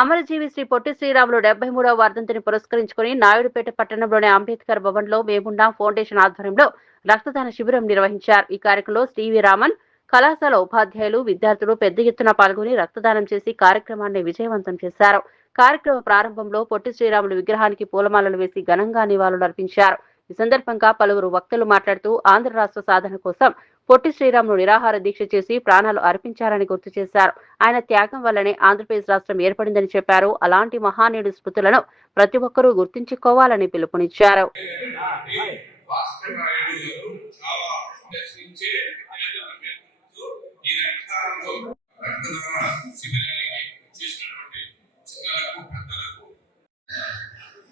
అమరజీవి శ్రీ పొట్టి శ్రీరాములు డెబ్బై మూడవ వర్ధంతిని పురస్కరించుకుని నాయుడుపేట పట్టణంలోని అంబేద్కర్ భవన్లో మేముండాం ఫౌండేషన్ ఆధ్వర్యంలో రక్తదాన శిబిరం నిర్వహించారు. ఈ కార్యక్రమంలో శ్రీవి రామన్ కళాశాల ఉపాధ్యాయులు విద్యార్థులు పెద్ద ఎత్తున పాల్గొని రక్తదానం చేసి కార్యక్రమాన్ని విజయవంతం చేశారు. కార్యక్రమ ప్రారంభంలో పొట్టి శ్రీరాములు విగ్రహానికి పూలమాలలు వేసి ఘనంగా నివాళులర్పించారు. ఈ సందర్భంగా పలువురు వక్తలు మాట్లాడుతూ ఆంధ్ర రాష్ట్ర సాధన కోసం పొట్టి శ్రీరాములు నిరాహార దీక్ష చేసి ప్రాణాలు అర్పించారని గుర్తు చేశారు. ఆయన త్యాగం వల్లనే ఆంధ్రప్రదేశ్ రాష్ట్రం ఏర్పడిందని చెప్పారు. అలాంటి మహానీయుడి స్మృతులను ప్రతి ఒక్కరూ గుర్తుంచుకోవాలని పిలుపునిచ్చారు.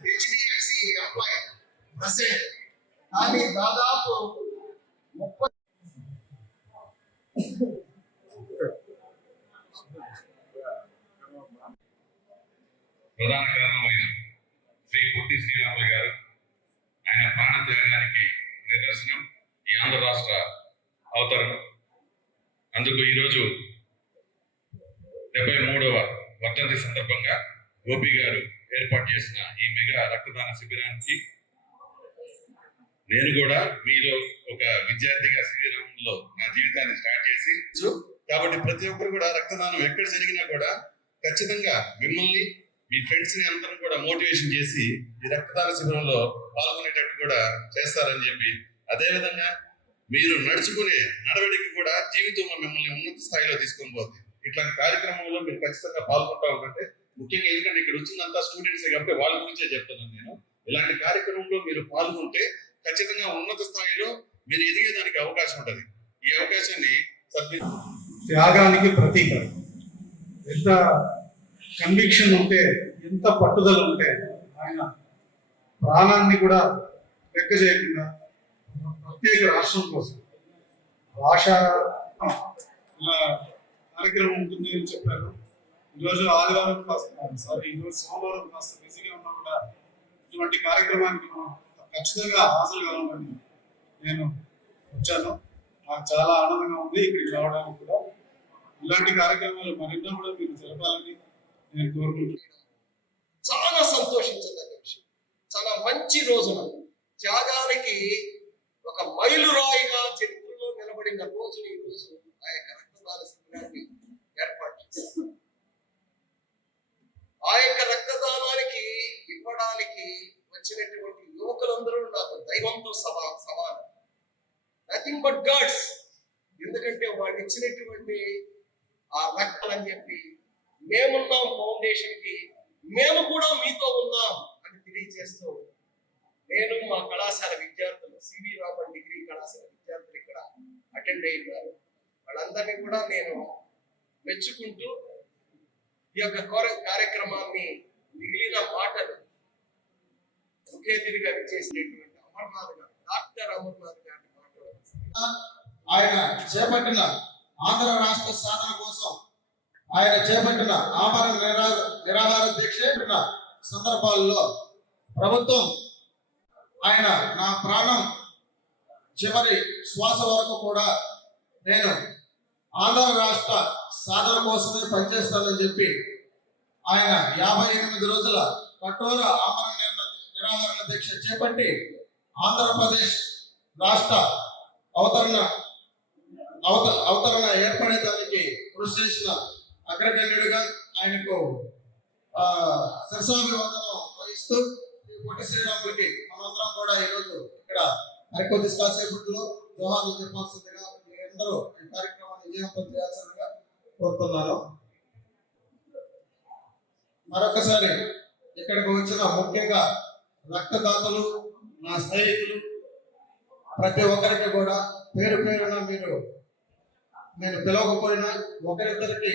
హెచ్డిఎఫ్సి కానీ దాదాపు ముప్పై ప్రధాన కారణమైన శ్రీ పొట్టి శ్రీరాములు గారు. ఆయన ప్రాణ త్యాగానికి నిదర్శనం ఈ ఆంధ్ర రాష్ట్ర అవతరణం. అందుకు ఈరోజు డెబ్బై మూడవ వర్ధంతి సందర్భంగా గోపి గారు ఏర్పాటు చేసిన ఈ మెగా రక్తదాన శిబిరానికి నేను కూడా మీలో ఒక విద్యార్థిగా శ్రీరాములో నా జీవితాన్ని స్టార్ట్ చేసి సో కాబట్టి ప్రతి ఒక్కరు కూడా రక్తదానం ఎక్కడ జరిగినా కూడా ఖచ్చితంగా మిమ్మల్ని మీ ఫ్రెండ్స్ని అందరం కూడా మోటివేషన్ చేసి ఈ రక్తదాన శిబిరంలో పాల్గొనేటట్టు కూడా చేస్తారని చెప్పి అదే విధంగా మీరు నడుచుకునే నడవడికి కూడా జీవితంలో మిమ్మల్ని ఉన్నత స్థాయిలో తీసుకొని పోతుంది. ఇట్లాంటి కార్యక్రమంలో మీరు ఖచ్చితంగా పాల్గొంటా ఉంటే ముఖ్యంగా ఎందుకంటే ఇక్కడ వచ్చిందంతా స్టూడెంట్స్ కాబట్టి వాళ్ళ గురించే చెప్తున్నాను నేను. ఇలాంటి కార్యక్రమంలో మీరు పాల్గొంటే ఖచ్చితంగా ఉన్నత స్థాయిలో మీరు ఎదిగేదానికి అవకాశం ఉంటుంది. ఈ అవకాశాన్ని సద్వి త్యాగానికి ప్రతీక ఎంత కన్విక్షన్ ఉంటే ఎంత పట్టుదల ఉంటే ఆయన ప్రాణాన్ని కూడా లెక్క చేయకుండా ప్రత్యేక రాష్ట్రం కోసం. భాష ఇలా కార్యక్రమం ఉంటుంది అని చెప్పారు. ఈరోజు ఆదివారం కాస్త సారీ ఈరోజు సోమవారం కాస్త బిజీగా ఉన్నా కూడా ఇటువంటి కార్యక్రమానికి మనం ఖచ్చితంగా హాజరు కావాలని నేను వచ్చాను. నాకు చాలా ఆనందంగా ఉంది ఇక్కడికి రావడానికి కూడా. ఇలాంటి కార్యక్రమాలు మరెన్నో కూడా మీరు జరపాలని నేను కోరుకుంటున్నాను. చాలా సంతోషించదగ్గ విషయం. చాలా మంచి రోజున త్యాగానికి ఒక మైలురాయిగా చరిత్రలో నిలబడిన రోజు ఈ రోజు. ఆ యొక్క రక్తదాన శిబిరాన్ని ఏర్పాటు చేశారు. ఆ యొక్క రక్తదానానికి ఇవ్వడానికి వచ్చినటువంటి యువకులందరూ నాకు దైవంతో సమా సమానం. నథింగ్ బట్ గాడ్స్ ఎందుకంటే వాళ్ళు ఇచ్చినటువంటి ఆ రక్తం అని చెప్పి మేమున్నాం ఫౌండేషన్కి మేము కూడా మీతో ఉన్నాం అని తెలియజేస్తూ నేను మా కళాశాల విద్యార్థులు సివి రామన్ డిగ్రీ కళాశాల విద్యార్థులు ఇక్కడ అటెండ్ అయ్యారు వాళ్ళందరినీ కూడా నేను మెచ్చుకుంటూ ఈ యొక్క కోర- కార్యక్రమాన్ని మిగిలిన మాటలు ఒకే అతిథిగా చేసినటువంటి అమర్నాథ్ గారు డాక్టర్ అమర్నాథ్ గారిని మాట్లాడారు ఆయన చేపట్టిన ఆంధ్ర రాష్ట్ర సాధన కోసం ఆయన చేపట్టిన ఆమరణ నిరా నిరాహార దీక్ష చేపట్టిన సందర్భాల్లో ప్రభుత్వం ఆయన నా ప్రాణం చివరి శ్వాస వరకు కూడా నేను ఆంధ్ర రాష్ట్ర సాధన కోసమే పనిచేస్తానని చెప్పి ఆయన యాభై ఎనిమిది రోజుల కఠోర ఆమరణ నిర- దీక్ష చేపట్టి ఆంధ్రప్రదేశ్ రాష్ట్ర అవతరణ అవత అవతరణ ఏర్పడేదానికి కృషి చేసిన అగ్రగణ్యుడిగా ఆయనకు శిరసాభివందనం వహిస్తూ ఈ పొట్టి శ్రీరాములకి మనందరం కూడా ఈరోజు ఇక్కడ మరికొద్ది కాసేపట్లో జోహార్లు చెప్పాల్సిందిగా మీ అందరూ ఈ కార్యక్రమాన్ని విజయవంతం చేయాల్సిందిగా కోరుతున్నాను. మరొకసారి ఇక్కడికి వచ్చిన ముఖ్యంగా రక్తదాతలు నా స్నేహితులు ప్రతి ఒక్కరికి కూడా పేరు పేరున మీరు నేను పిలవకపోయినా ఒకరిద్దరికి